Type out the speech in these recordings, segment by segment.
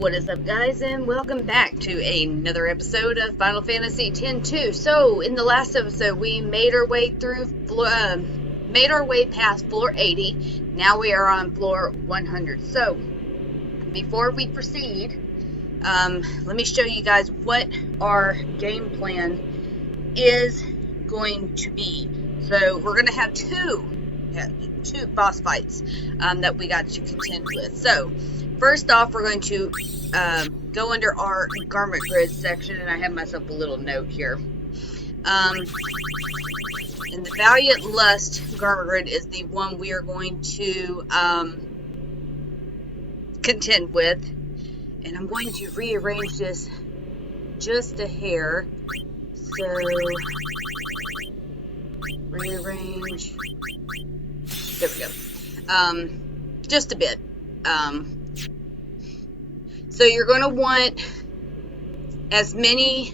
What is up, guys, and welcome back to another episode of Final Fantasy X-2. So, in the last episode, we made our way past floor 80. Now we are on floor 100. So, before we proceed, let me show you guys what our game plan is going to be. So, we're going to have two boss fights that we got to contend with. So, first off, we're going to go under our garment grid section, and I have myself a little note here. And the Valiant Lust garment grid is the one we are going to contend with. And I'm going to rearrange this just a hair. So, rearrange. There we go. Just a bit. So you're going to want as many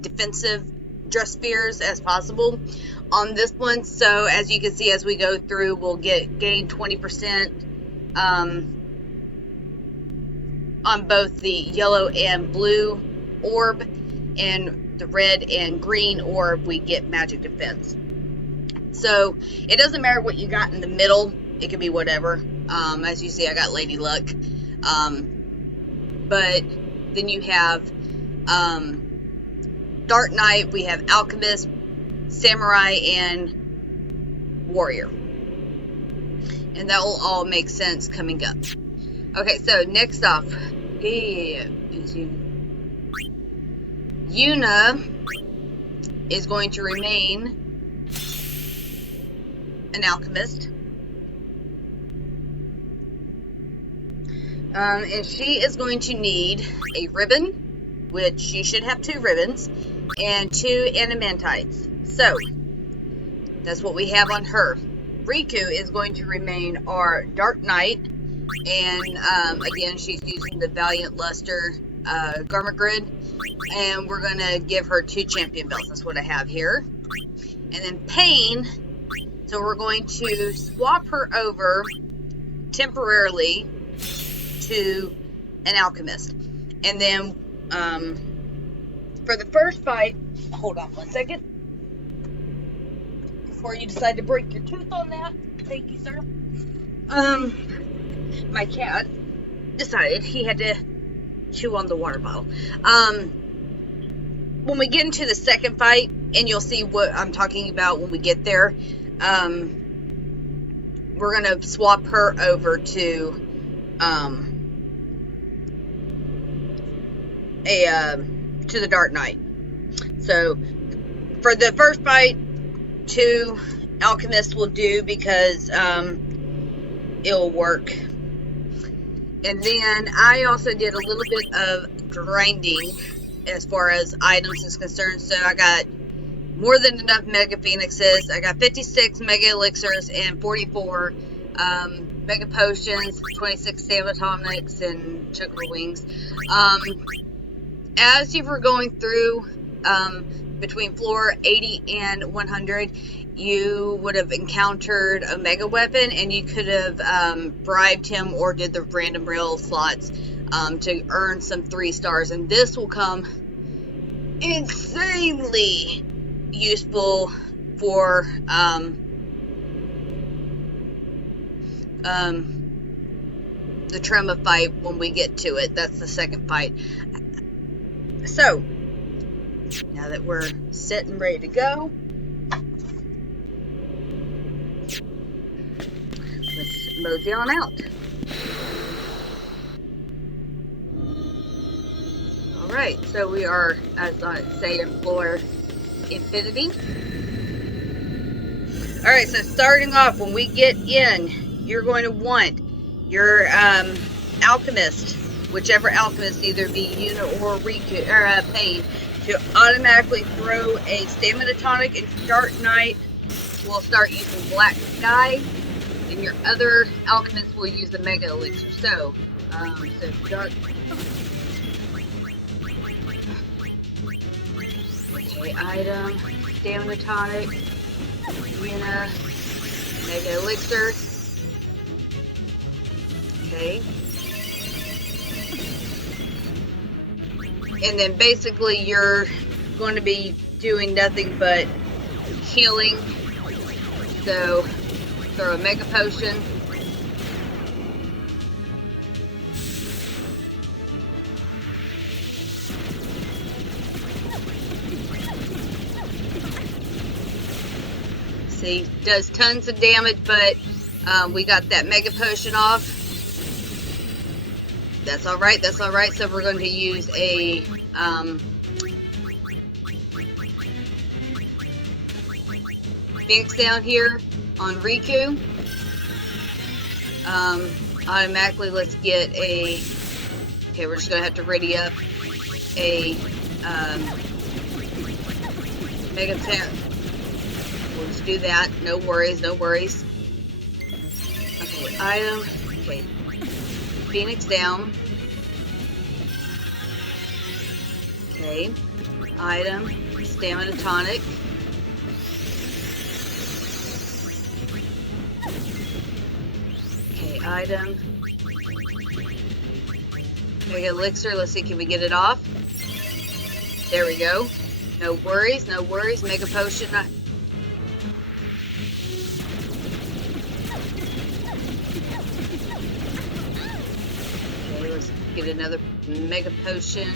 defensive dress spheres as possible on this one. So as you can see, as we go through, we'll gain 20% on both the yellow and blue orb, and the red and green orb we get magic defense. So it doesn't matter what you got in the middle. It could be whatever. As you see, I got Lady Luck. But then you have Dark Knight, we have Alchemist, Samurai, and Warrior. And that will all make sense coming up. Okay, so next off, Yuna is going to remain an Alchemist. And she is going to need a ribbon, which she should have 2 ribbons, and 2 animantites. So, that's what we have on her. Riku is going to remain our Dark Knight, and again, she's using the Valiant Luster garment grid, and we're going to give her 2 champion belts. That's what I have here. And then Pain, so we're going to swap her over temporarily to an Alchemist. And then for the first fight, hold on one second before you decide to break your tooth on that. Thank you, sir. My cat decided he had to chew on the water bottle. When we get into the second fight, and you'll see what I'm talking about when we get there, we're gonna swap her over to the Dark Knight. So for the first fight, 2 Alchemists will do because it'll work. And then I also did a little bit of grinding as far as items is concerned. So I got more than enough Mega Phoenixes. I got 56 Mega Elixirs and 44 Mega Potions, 26 Stamina Tonics, and Chocobo Wings. As you were going through between floor 80 and 100, you would have encountered a mega weapon, and you could have bribed him or did the random rail slots to earn some 3 stars. And this will come insanely useful for the Trema fight when we get to it. That's the second fight. So, now that we're set and ready to go, let's mosey on out. Alright, so we are, as I say, in floor Infinity. Alright, so starting off, when we get in, you're going to want your Alchemist, whichever Alchemist, either be Yuna or Riku, or Pain, to automatically throw a Stamina Tonic, and Dark Knight will start using Black Sky, and your other Alchemist will use the Mega Elixir. So Dark... Okay, item, Stamina Tonic, Yuna, Mega Elixir. Okay. And then basically you're going to be doing nothing but healing. So throw a Mega Potion. See, does tons of damage, but we got that Mega Potion off. That's alright, that's alright. So we're going to use a Phoenix down here on Riku. Automatically, let's get a... Okay, we're just going to have to ready up a Mega Attack. We'll just do that. No worries, no worries. Okay, item. Okay. Phoenix down. Okay. Item. Stamina Tonic. Okay, item. Mega Elixir. Let's see, can we get it off? There we go. No worries, no worries. Mega Potion. Okay, let's get another Mega Potion.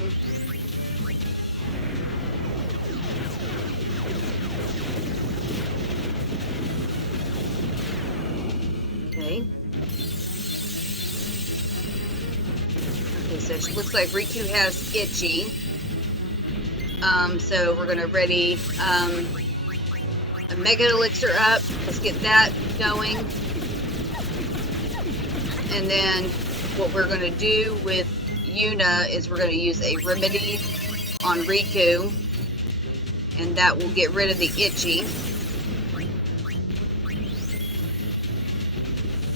Okay. Okay, so it looks like Riku has Itchy. So we're gonna ready a Mega Elixir up. Let's get that going. And then what we're gonna do with Yuna is we're gonna use a remedy on Riku, and that will get rid of the Itchy.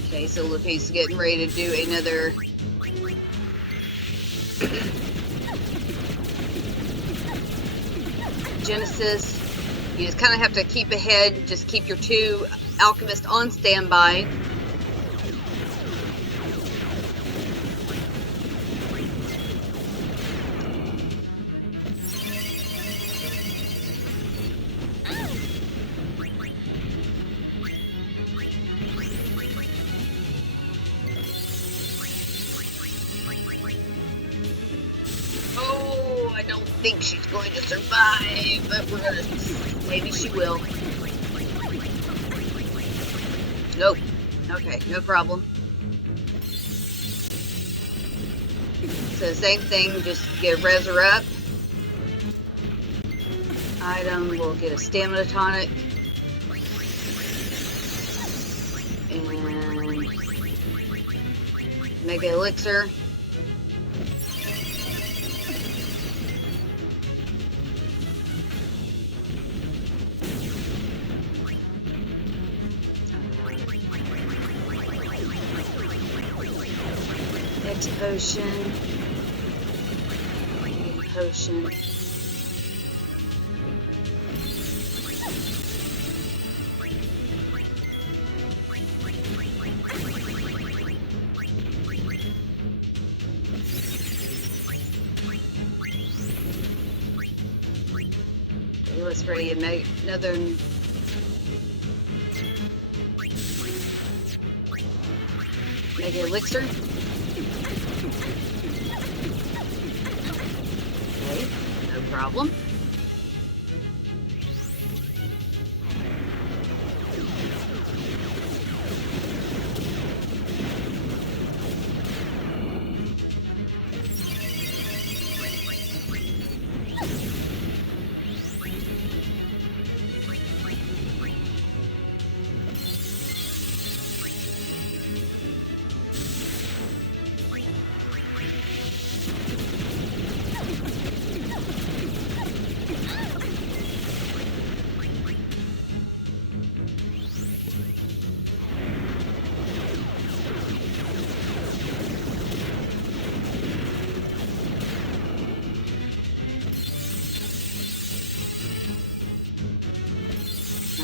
Okay, so look, he's getting ready to do another Genesis. You just kind of have to keep ahead, just keep your two alchemists on standby. I don't think she's going to survive, but we're gonna... Maybe she will. Nope. Okay, no problem. So same thing, just get res her up. Item, we'll get a Stamina Tonic. And... Mega Elixir. Potion. Potion. Okay, let's ready to make another Mega Elixir. Okay, no problem.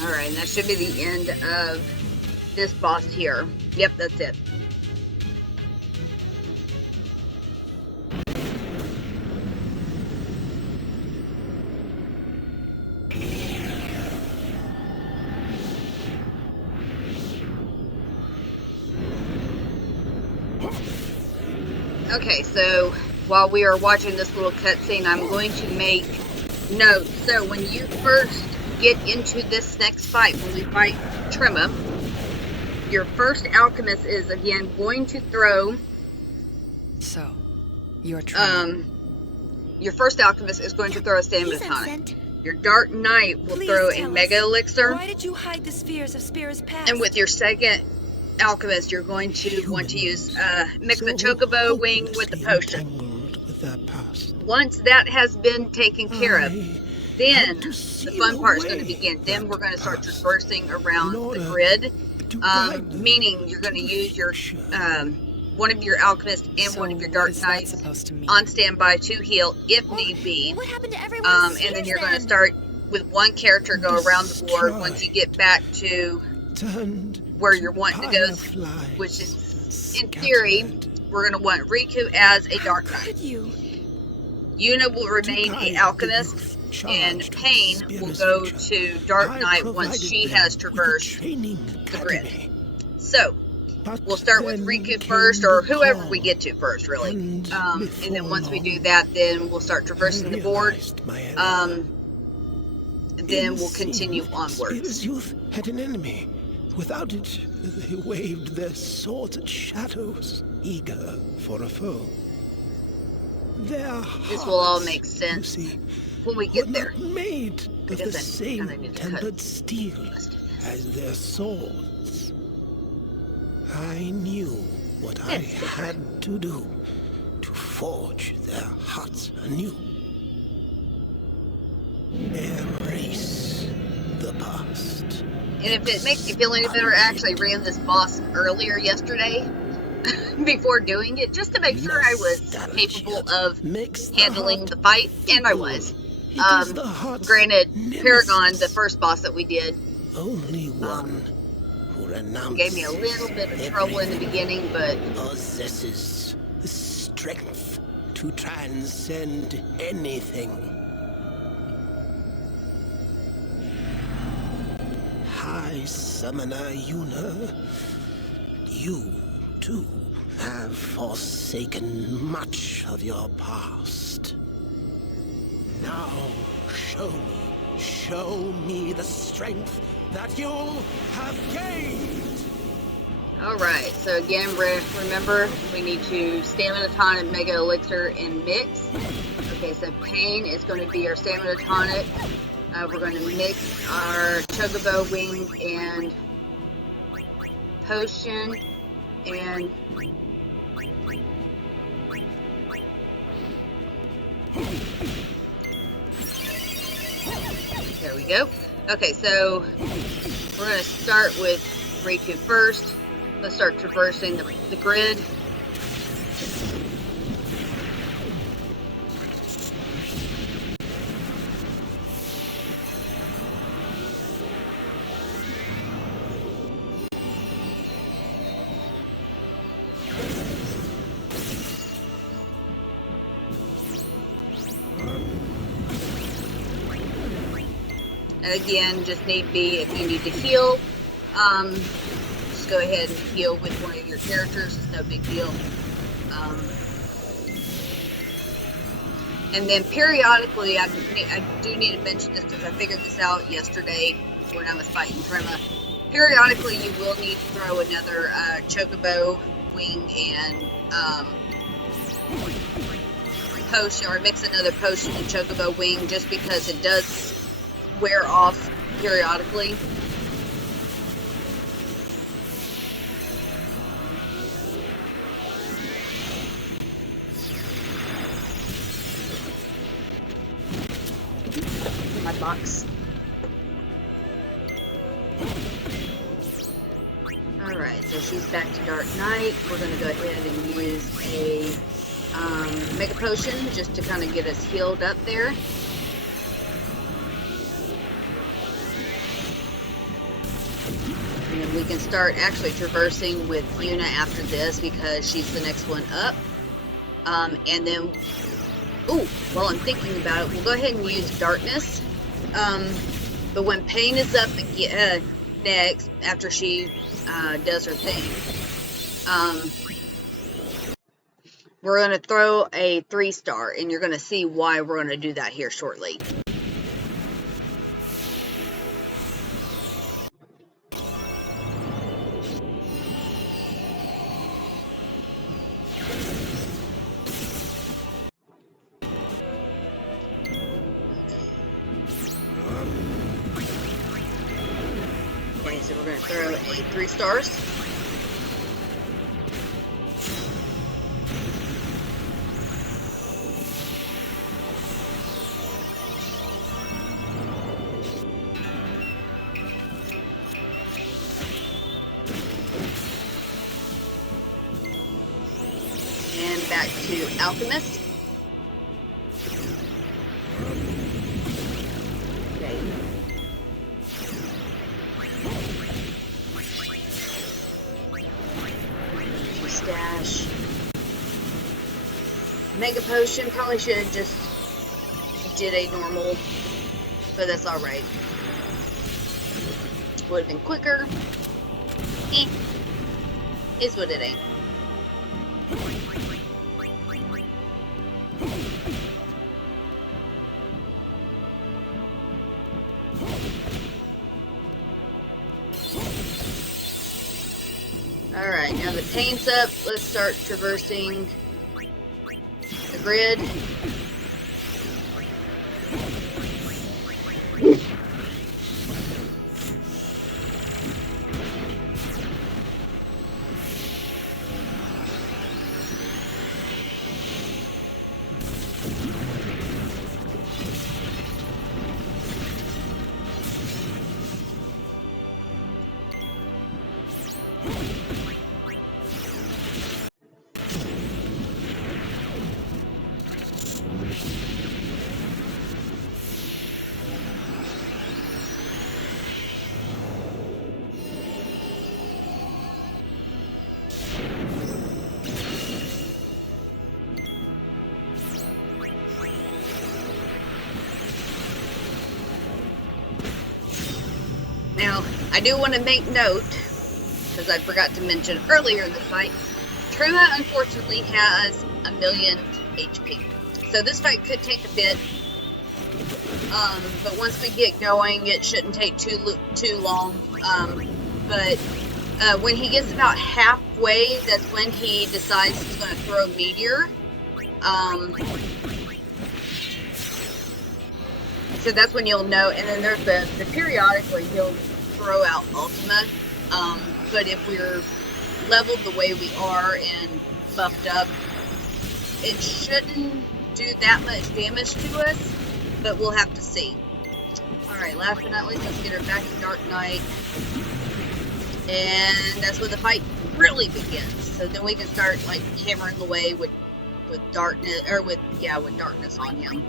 Alright, and that should be the end of this boss here. Yep, that's it. Okay, so while we are watching this little cutscene, I'm going to make notes. So when you first get into this next fight, when we fight Trema, your first alchemist is again going to throw. So, you're Trema. Your first alchemist is going to throw a stamina tonic. Your Dark Knight will throw a Mega Elixir. Why did you hide the spheres of Spear's past? And with your second alchemist, you're going to want to use mix the Chocobo wing with the potion. Once that has been taken care of, then the fun part is going to begin. Then we're going to start traversing around the grid, meaning you're going to use your one of your alchemists and one of your Dark Knights on standby to heal if need be. What happened to everyone? And then you're going to start with one character, go around the board. Once you get back to where you're wanting to go, which is, in theory, we're going to want Riku as a Dark Knight. Yuna will remain an alchemist, and Pain will go to Dark Knight once she has traversed the grid. So, we'll start with Riku first, or whoever we get to first, really. And then once we do that, then we'll start traversing the board. Then we'll continue onwards. Spear's youth had an enemy. Without it, they waved their swords at shadows, eager for a foe. This will all make sense when we get there. Made of the same tempered steel as their swords. I knew what I had to do to forge their hearts anew. Erase the past. And if it makes you feel any better, I actually ran this boss earlier yesterday before doing it, just to make sure I was capable of handling the fight, and I was. Granted, Paragon, the first boss that we did, only one who gave me a little bit of trouble in the beginning, but possesses the strength to transcend anything. High Summoner Yuna, you too have forsaken much of your past. Now show me the strength that you have gained. Alright, so again, remember, we need to Stamina Tonic, Mega Elixir, and mix. Okay, so Pain is going to be our Stamina Tonic. We're going to mix our Chocobo Wing and Potion, and there we go. Okay, so we're going to start with Riku first. Let's start traversing the grid. And again, just need be, if you need to heal, just go ahead and heal with one of your characters. It's no big deal. And then periodically, I do need to mention this because I figured this out yesterday when I was fighting Trema. Periodically, you will need to throw another Chocobo Wing and potion, or mix another potion and Chocobo Wing, just because it does wear off periodically. My box. Alright, so she's back to Dark Knight. We're going to go ahead and use a Mega Potion just to kind of get us healed up there. And then we can start actually traversing with Yuna after this because she's the next one up. And then, while I'm thinking about it, we'll go ahead and use Darkness. But when Pain is up next, after she does her thing, we're going to throw a 3-star, and you're going to see why we're going to do that here shortly. Okay, so we're going to throw a 3 stars. And back to Alchemist. Okay. Stash. Mega Potion, probably should have just did a normal, but that's alright. Would have been quicker. Is what it ain't. Alright, now the paint's up. Let's start traversing the grid. Now, I do want to make note, because I forgot to mention earlier in the fight, Trema unfortunately has 1,000,000 HP. So this fight could take a bit, but once we get going, it shouldn't take too long. But when he gets about halfway, that's when he decides he's going to throw Meteor. So that's when you'll know, and then there's the periodically he'll throw out Ultima, but if we're leveled the way we are and buffed up, it shouldn't do that much damage to us, but we'll have to see. Alright, last but not least, let's get her back to Dark Knight, and that's when the fight really begins. So then we can start like hammering away with darkness, or with darkness on him.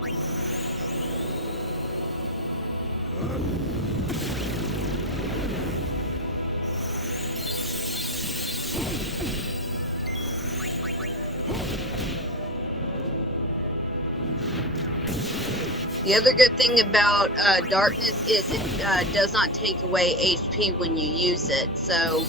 The other good thing about darkness is it does not take away HP when you use it, so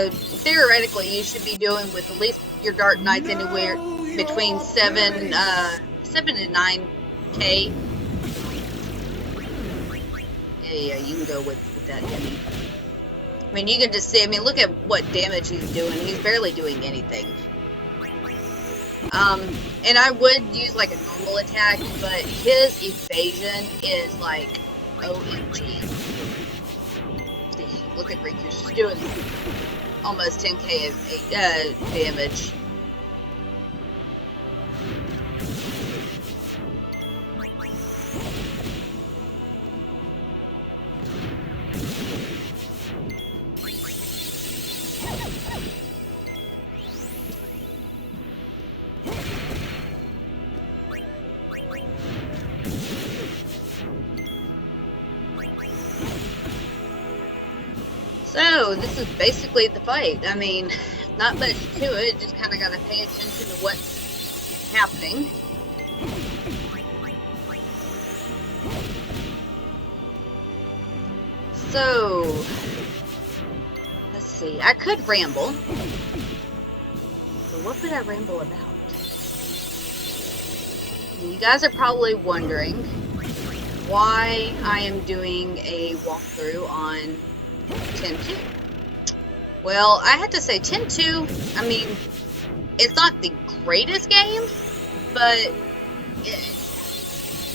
theoretically you should be doing with at least your Dark Knights anywhere between 7 and 9k. Yeah, you can go with that, Demi. I mean, you can just see, I mean, look at what damage he's doing. He's barely doing anything. And I would use, like, a normal attack, but his evasion is, like, OMG. Look at Riku. She's doing almost 10k of damage. So, this is basically the fight. I mean, not much to it, just kind of got to pay attention to what's happening. So, let's see. I could ramble. So what could I ramble about? You guys are probably wondering why I am doing a walkthrough on 10.2. Well, I have to say 10.2, I mean, it's not the greatest game, but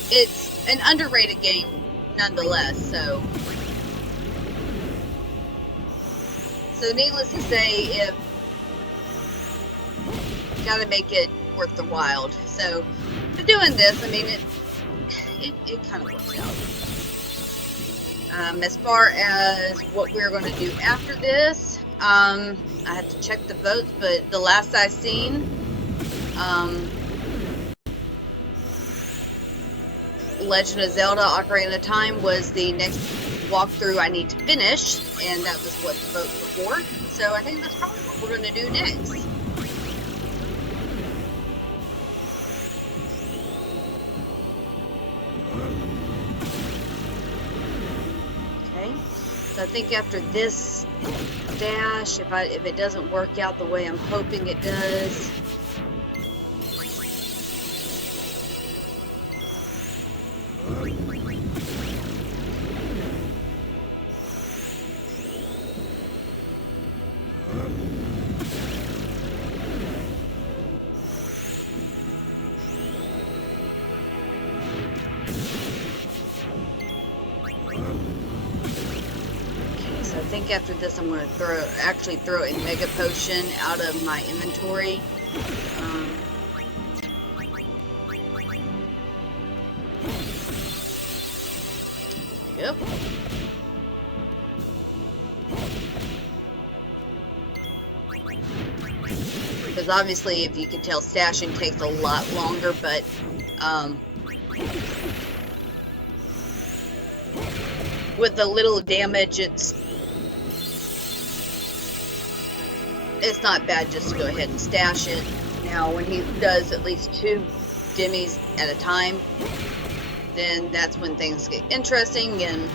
it's an underrated game nonetheless, so needless to say, if gotta make it worth the while. So for doing this, I mean, it kind of works out. As far as what we're going to do after this, I have to check the votes, but the last I seen, Legend of Zelda Ocarina of Time was the next walkthrough I need to finish, and that was what the votes were for. So I think that's probably what we're going to do next. Okay, so I think after this dash, if it doesn't work out the way I'm hoping it does, I think after this I'm going to actually throw a Mega Potion out of my inventory. Yep. Because obviously, if you can tell, stashing takes a lot longer, but with the little damage, it's not bad just to go ahead and stash it. Now, when he does at least 2 dimmies at a time, then that's when things get interesting. And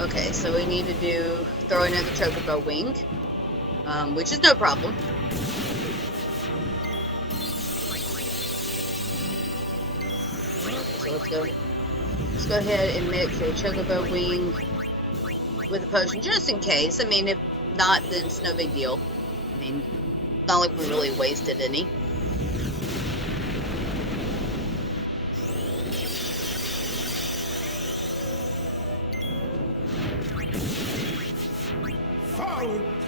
okay, so we need to throw another Chocobo Wing, which is no problem. So let's go ahead and mix a Chocobo Wing with a potion, just in case. I mean, if not, then it's no big deal. I mean, it's not like we really wasted any.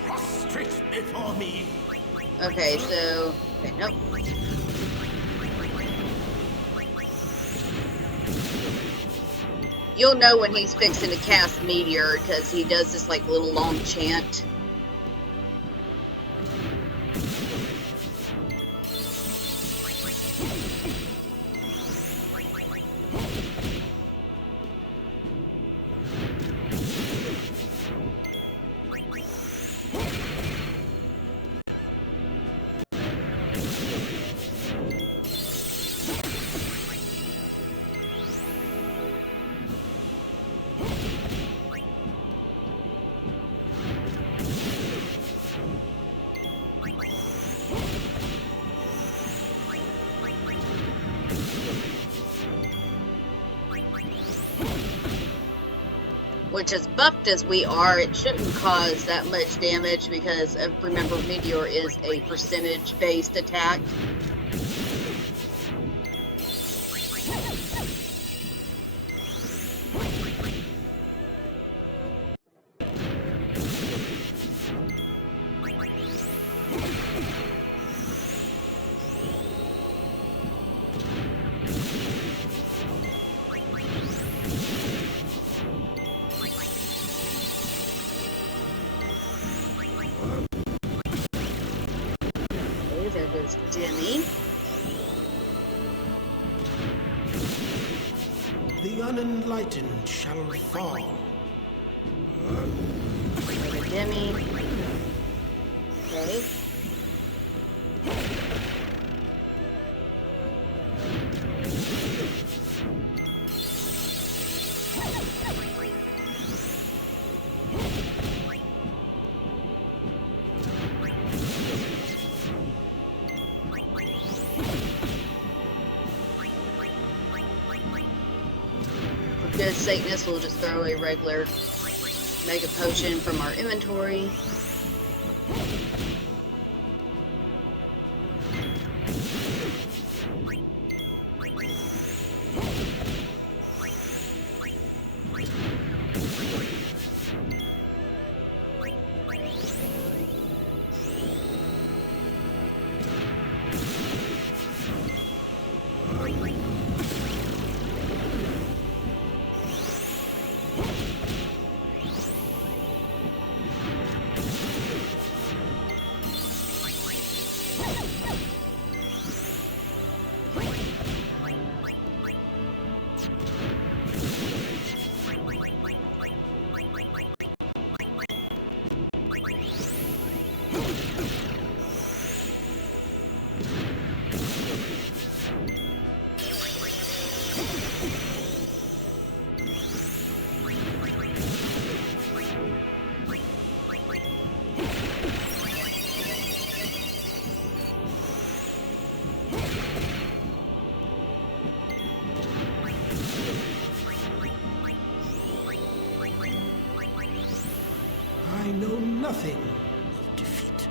Prostrate before me. Okay, so nope. You'll know when he's fixing to cast Meteor because he does this like little long chant. Which, as buffed as we are, it shouldn't cause that much damage because, remember, Meteor is a percentage-based attack. The unenlightened shall fall. Another Demi. Okay. Good Satanist will just throw a regular mega potion from our inventory. I know nothing of defeat.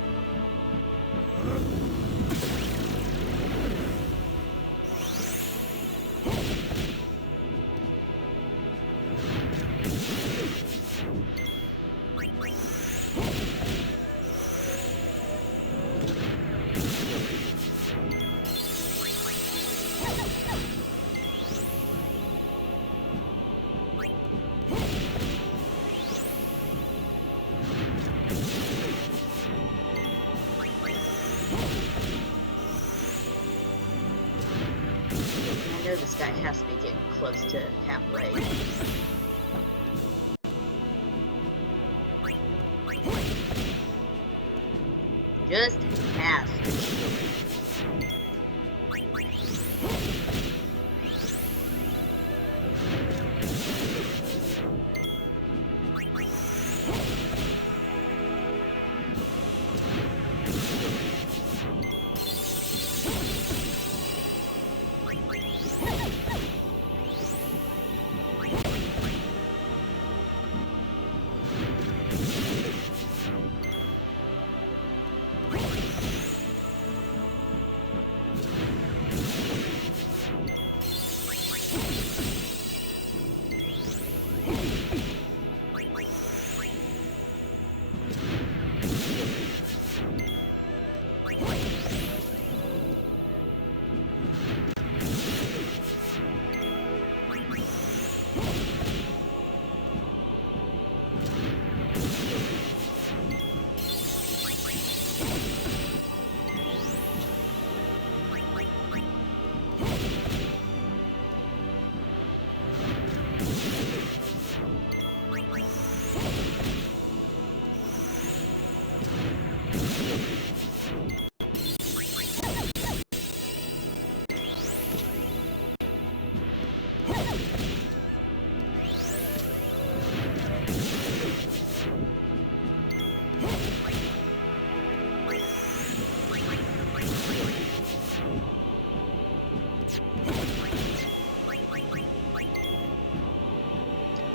I know this guy has to be getting close to halfway. Just has to be.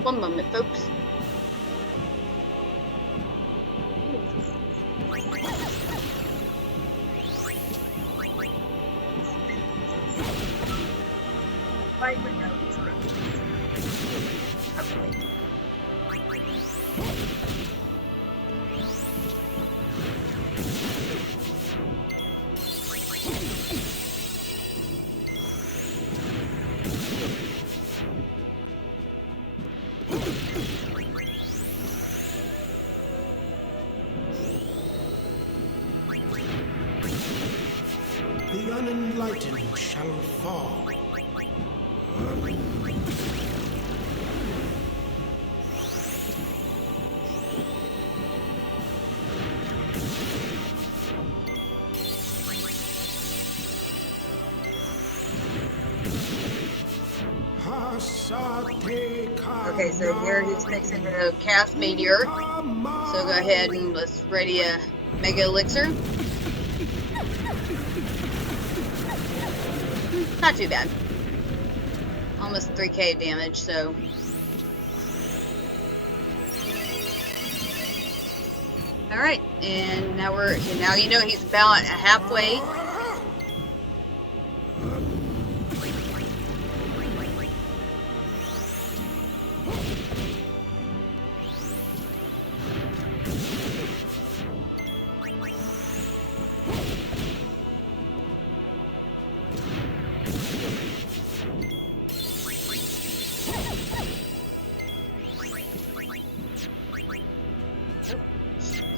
One moment, folks. The unenlightened shall fall. Okay, so here he's fixing to cast Meteor. So go ahead and let's ready a Mega Elixir. Not too bad. Almost 3k damage, so. Alright, and now you know he's about halfway.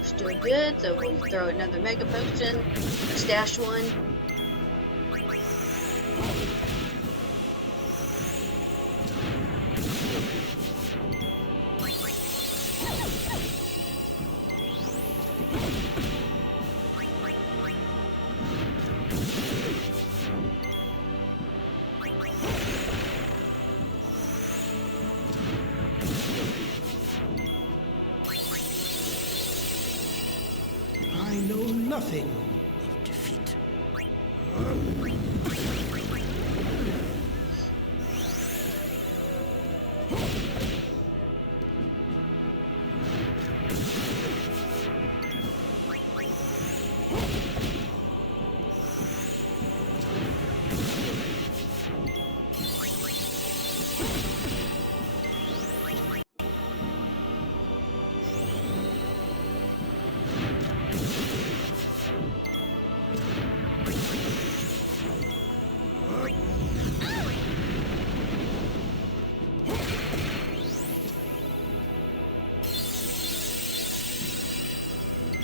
Still good, so we'll throw another Mega Potion, or stash one. I know nothing of defeat.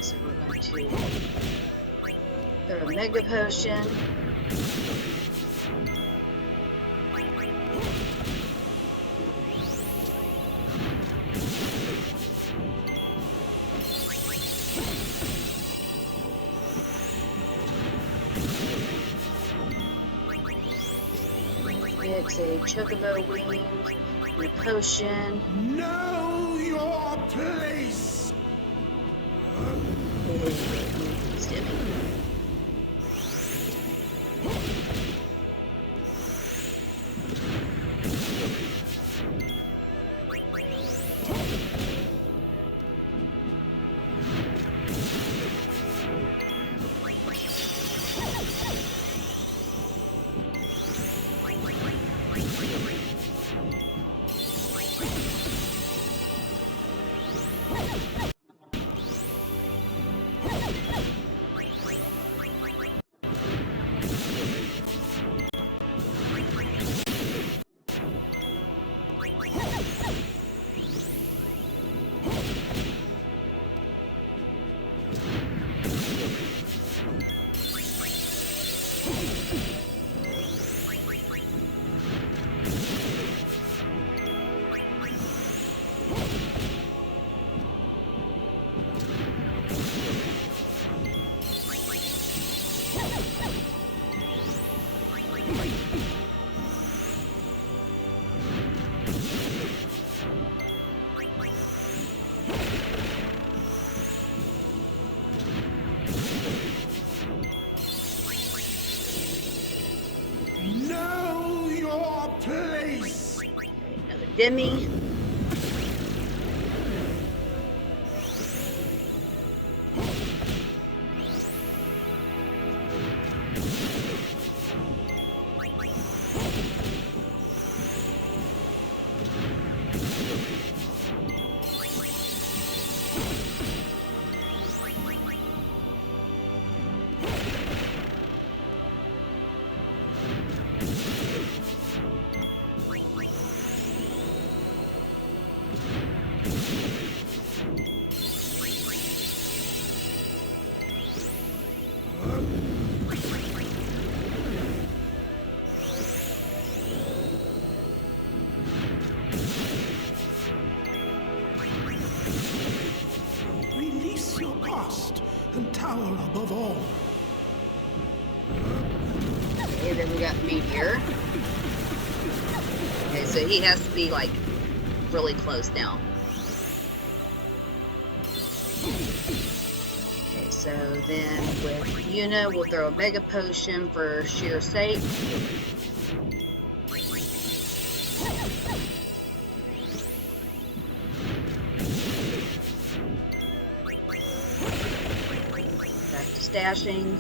So we're going to throw a Mega Potion. It's a Chocobo Wing, and a Potion. Know your place! Know your place! Another Demi. Release your past and tower above all. Okay, then we got Meteor. Okay, so he has to be like really close now. Okay, so then with Yuna, we'll throw a Mega Potion for sheer sake. Back to stashing.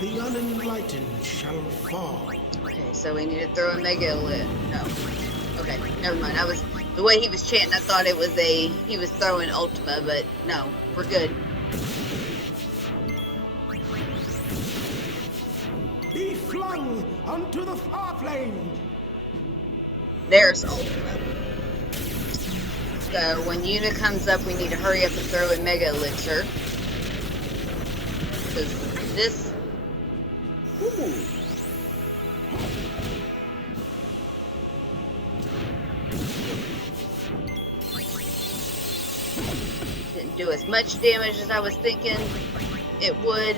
The unenlightened shall fall. Okay, so we need to throw a Mega Lit. No. Okay, never mind. The way he was chanting, I thought it was he was throwing Ultima, but no, we're good. Be flung unto the far flame. There's Ultima. So when Yuna comes up, we need to hurry up and throw in Mega Elixir. Because this... Ooh. Didn't do as much damage as I was thinking it would,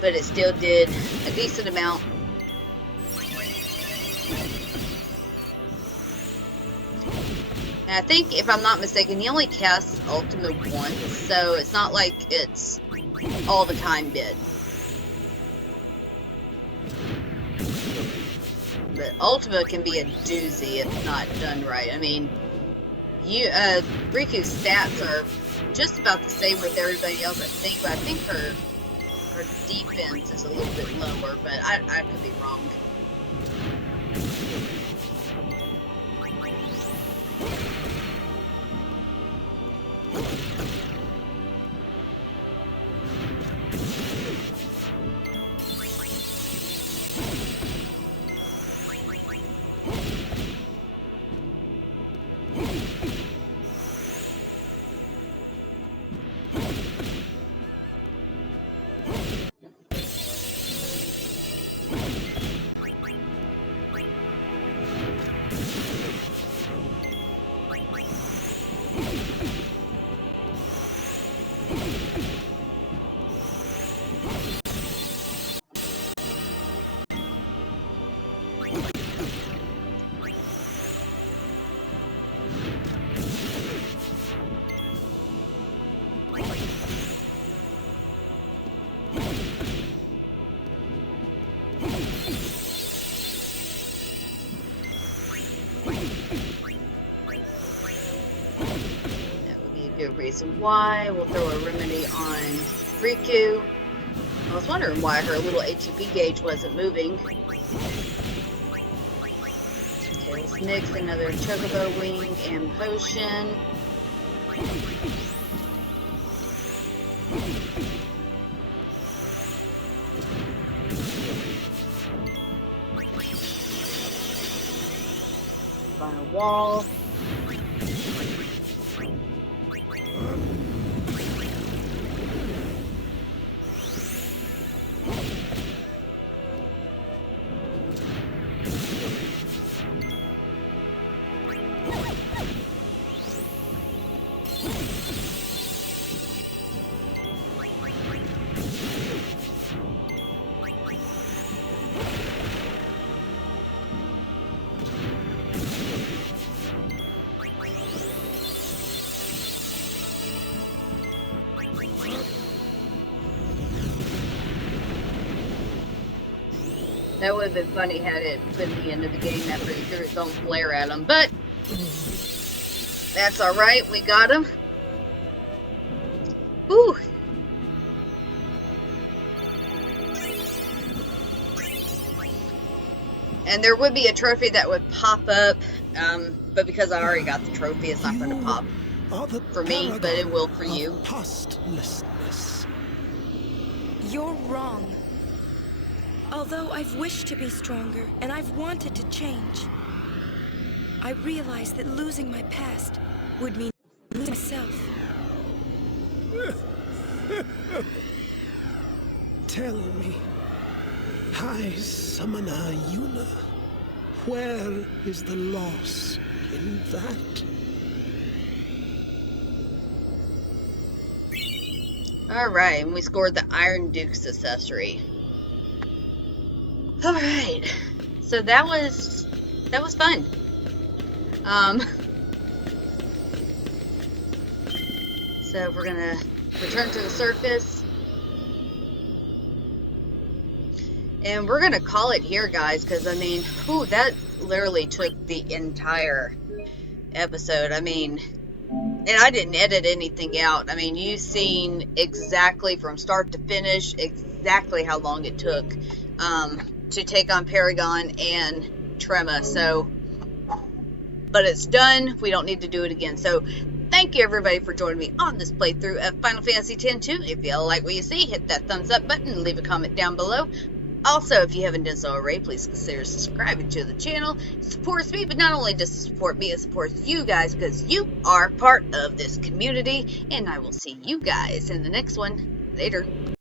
but it still did a decent amount. And I think, if I'm not mistaken, he only casts Ultima once, so it's not like it's all the time bid. But Ultima can be a doozy if not done right. I mean, Riku's stats are just about the same with everybody else, I think, but I think her defense is a little bit lower, but I could be wrong. Good reason why. We'll throw a remedy on Riku. I was wondering why her little ATB gauge wasn't moving. Okay, let's mix another Chocobo Wing and Potion. Final wall. That would have been funny had it been the end of the game after he threw his own flare at him, but that's alright, we got him. Whew. And there would be a trophy that would pop up, but because I already got the trophy, it's not going to pop for me, but it will for you. Pastlessness. You're wrong. Although I've wished to be stronger, and I've wanted to change, I realized that losing my past would mean losing myself. Tell me, High Summoner Yuna, where is the loss in that? Alright, and we scored the Iron Duke's accessory. Alright, so that was fun. So we're gonna return to the surface. And we're gonna call it here, guys, because I mean, whew, that literally took the entire episode. I mean, and I didn't edit anything out. I mean, you've seen exactly from start to finish exactly how long it took to take on Paragon and Trema. So, but it's done. We don't need to do it again. So, thank you everybody for joining me on this playthrough of Final Fantasy X-2. If you like what you see, hit that thumbs up button and leave a comment down below. Also, if you haven't done so already, please consider subscribing to the channel. It supports me, but not only does it support me, it supports you guys because you are part of this community. And I will see you guys in the next one. Later.